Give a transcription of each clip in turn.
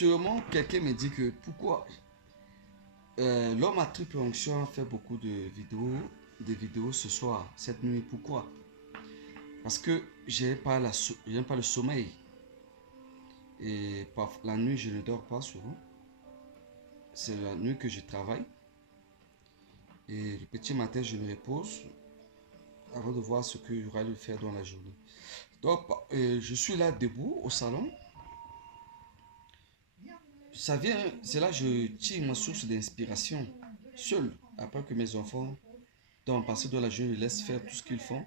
Sûrement, quelqu'un me dit que pourquoi l'homme à triple onction fait beaucoup de vidéos ce soir, cette nuit. Pourquoi? Parce que j'aime pas le sommeil. Et la nuit, je ne dors pas souvent. C'est la nuit que je travaille. Et le petit matin, je me repose avant de voir ce que j'aurai à faire dans la journée. Donc, je suis là debout au salon. C'est là que je tire ma source d'inspiration, seul, après que mes enfants, dans passer dans la journée, ils laissent faire tout ce qu'ils font.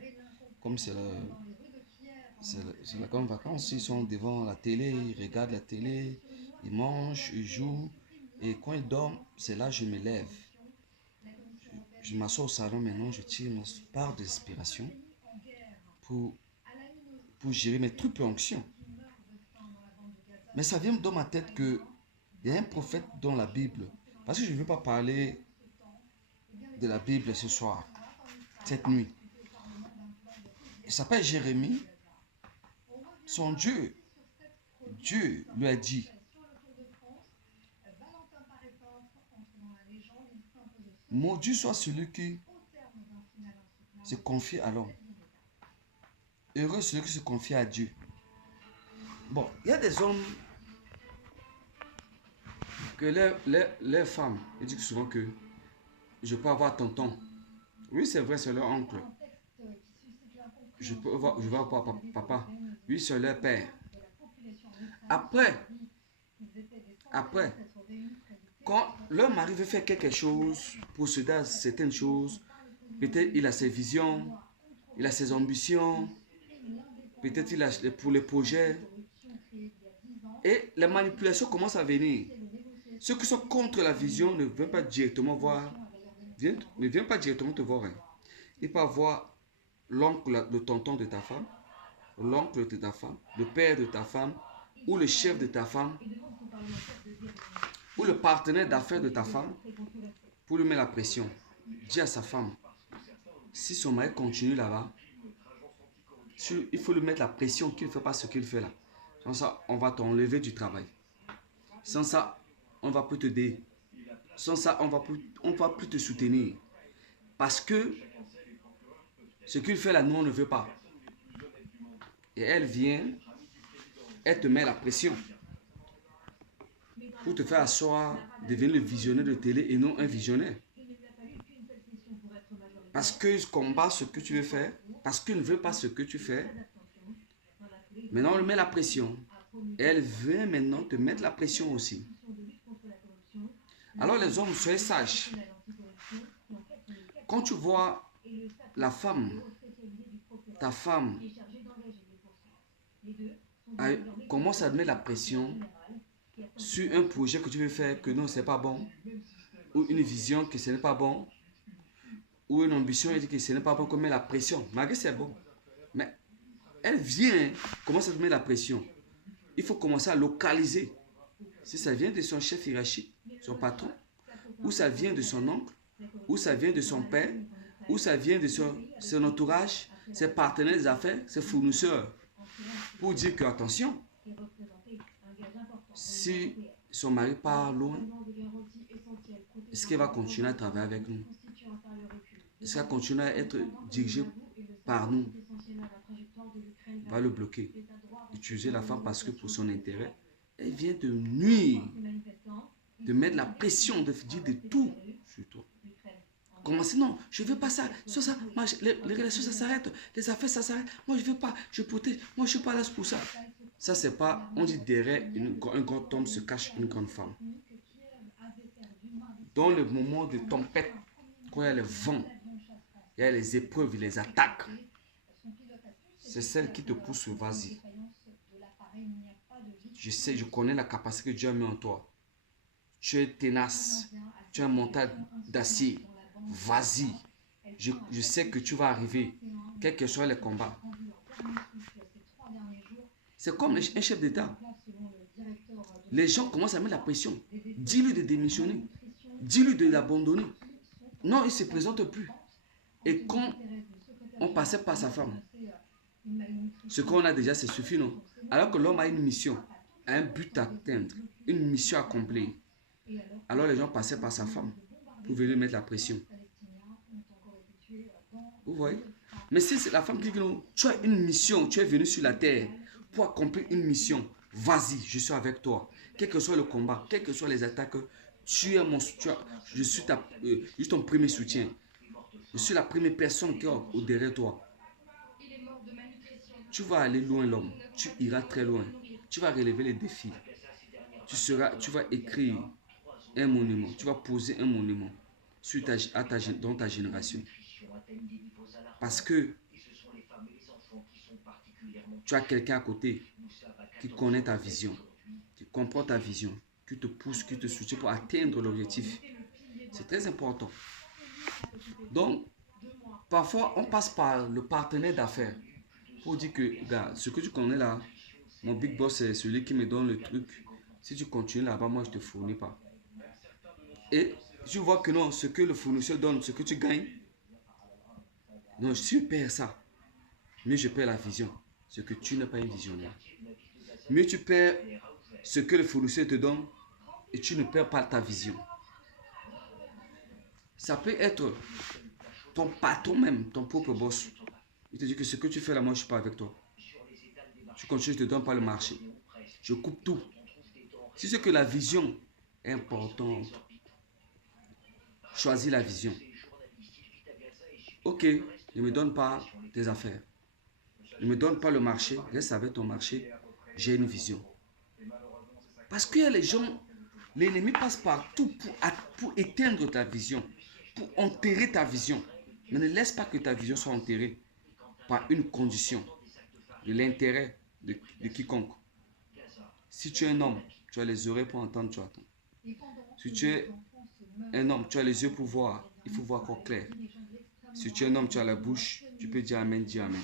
Comme c'est la grande vacances, ils sont devant la télé, ils regardent la télé, ils mangent, ils jouent. Et quand ils dorment, c'est là que je me lève. Je m'assois au salon maintenant, je tire ma part d'inspiration pour, pour gérer mes triples onctions. Mais ça vient dans ma tête que il y a un prophète dans la Bible. Parce que je ne veux pas parler de la Bible ce soir, cette nuit. Il s'appelle Jérémie. Son Dieu lui a dit, maudit soit celui qui se confie à l'homme. Heureux celui qui se confie à Dieu. Bon, il y a des hommes que les femmes, ils disent souvent que je peux avoir tonton. Oui, c'est vrai, c'est leur oncle. Je vais avoir papa. Oui, c'est leur père. Après, quand leur mari veut faire quelque chose, procéder à certaines choses, peut-être il a ses visions, il a ses ambitions, peut-être il a pour les projets, et les manipulations commencent à venir. Ceux qui sont contre la vision ne viennent pas directement voir, ne viennent pas directement te voir. Ils peuvent voir l'oncle, le tonton de ta femme, l'oncle de ta femme, le père de ta femme, ou le chef de ta femme, ou le partenaire d'affaires de ta femme, pour lui mettre la pression. Dis à sa femme, si son mari continue là-bas, il faut lui mettre la pression qu'il ne fait pas ce qu'il fait là. Sans ça, on va t'enlever du travail. Sans ça, on ne va plus t'aider. Sans ça, on ne va plus te soutenir. Parce que ce qu'il fait là, nous, on ne veut pas. Et elle vient, elle te met la pression pour te faire asseoir, devenir le visionnaire de télé et non un visionnaire. Parce qu'il combat ce que tu veux faire, parce qu'il ne veut pas ce que tu fais. Maintenant, on lui met la pression. Et elle veut maintenant te mettre la pression aussi. Alors les hommes, soyez sages. Quand tu vois la femme, ta femme, commence à te mettre la pression sur un projet que tu veux faire, que non, c'est pas bon, ou une vision que ce n'est pas bon, ou une ambition et dit que ce n'est pas bon, qu'on met la pression, malgré c'est bon. Mais elle vient, commence à te mettre la pression. Il faut commencer à localiser. Si ça vient de son chef hiérarchique, son patron, ou ça vient de son oncle, ou ça vient de son père, ou ça vient de son entourage, ses partenaires des affaires, ses fournisseurs, pour dire que, attention, si son mari part loin, est-ce qu'elle va continuer à travailler avec nous? Est-ce qu'elle va continuer à être dirigée par nous? On va le bloquer. Utiliser la femme parce que pour son intérêt, elle vient de nuire, de mettre la pression, de dire de tout sur toi. Commencer, non, je ne veux pas ça, ça, moi, les relations ça s'arrête, les affaires ça s'arrête, moi je ne veux pas, je protège, moi je ne suis pas là pour ça. Ça c'est pas, on dit derrière un grand homme se cache une grande femme. Dans le moment de tempête, quand il y a le vent, il y a les épreuves, les attaques, c'est celle qui te pousse, vas-y. Je sais, je connais la capacité que Dieu a mis en toi. Tu es tenace, tu es un mental d'acier. Vas-y. Je sais que tu vas arriver, quels que soient les combats. C'est comme un chef d'État. Les gens commencent à mettre la pression. Dis-lui de démissionner. Dis-lui de l'abandonner. Non, il ne se présente plus. Et quand on passait par sa femme, ce qu'on a déjà, c'est suffit, non? Alors que l'homme a une mission. a un but à atteindre, une mission à accomplir, alors les gens passaient par sa femme pour venir mettre la pression. Vous voyez? Mais si c'est la femme qui dit non, tu as une mission, tu es venu sur la terre pour accomplir une mission, vas-y, je suis avec toi. Quel que soit le combat, quelles que soient les attaques, je suis ton premier soutien. Je suis la première personne qui est derrière toi. Tu vas aller loin, l'homme. Tu iras très loin. Tu vas relever les défis. Tu vas écrire un monument. Tu vas poser un monument dans ta génération. Parce que tu as quelqu'un à côté qui connaît ta vision, qui comprend ta vision, qui te pousse, qui te soutient pour atteindre l'objectif. C'est très important. Donc, parfois, on passe par le partenaire d'affaires pour dire que, regarde, ce que tu connais là, mon big boss, c'est celui qui me donne le truc. Si tu continues là-bas, moi, je ne te fournis pas. Et je vois que non, ce que le fournisseur donne, ce que tu gagnes, non, si je perds ça, mieux je perds la vision. Ce que tu n'as pas une vision là. Mieux tu perds ce que le fournisseur te donne et tu ne perds pas ta vision. Ça peut être ton patron même, ton propre boss. Il te dit que ce que tu fais là, moi je ne suis pas avec toi. Tu continues, je ne te donne pas le marché. Je coupe tout. Si c'est que la vision est importante, choisis la vision. Ok, ne me donne pas tes affaires. Ne me donne pas le marché, reste avec ton marché. J'ai une vision. Parce que les gens, l'ennemi passe par tout pour éteindre ta vision, pour enterrer ta vision. Mais ne laisse pas que ta vision soit enterrée par une condition de l'intérêt de quiconque. Si tu es un homme, tu as les oreilles pour entendre, tu attends. Si tu es un homme, tu as les yeux pour voir, il faut voir encore clair. Si tu es un homme, tu as la bouche, tu peux dire Amen, dis Amen.